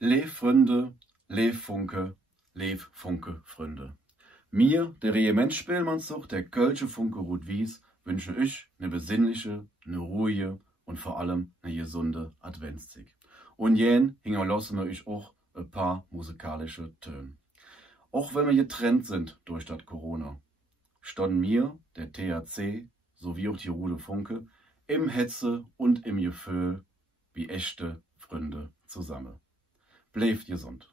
Lev Freunde, Lev Funke, Lev Funke Freunde. Mir, der Regimentsspielmannszug der Kölsche Funke Rot-Wies, wünschen euch eine besinnliche, eine ruhige und vor allem eine gesunde Adventszeit. Und jen hinterlassen wir euch auch ein paar musikalische Töne. Auch wenn wir getrennt sind durch das Corona, standen mir, der THC sowie auch die Rude Funke, im Hetze und im Gefühl wie echte Freunde zusammen. Bleibt gesund.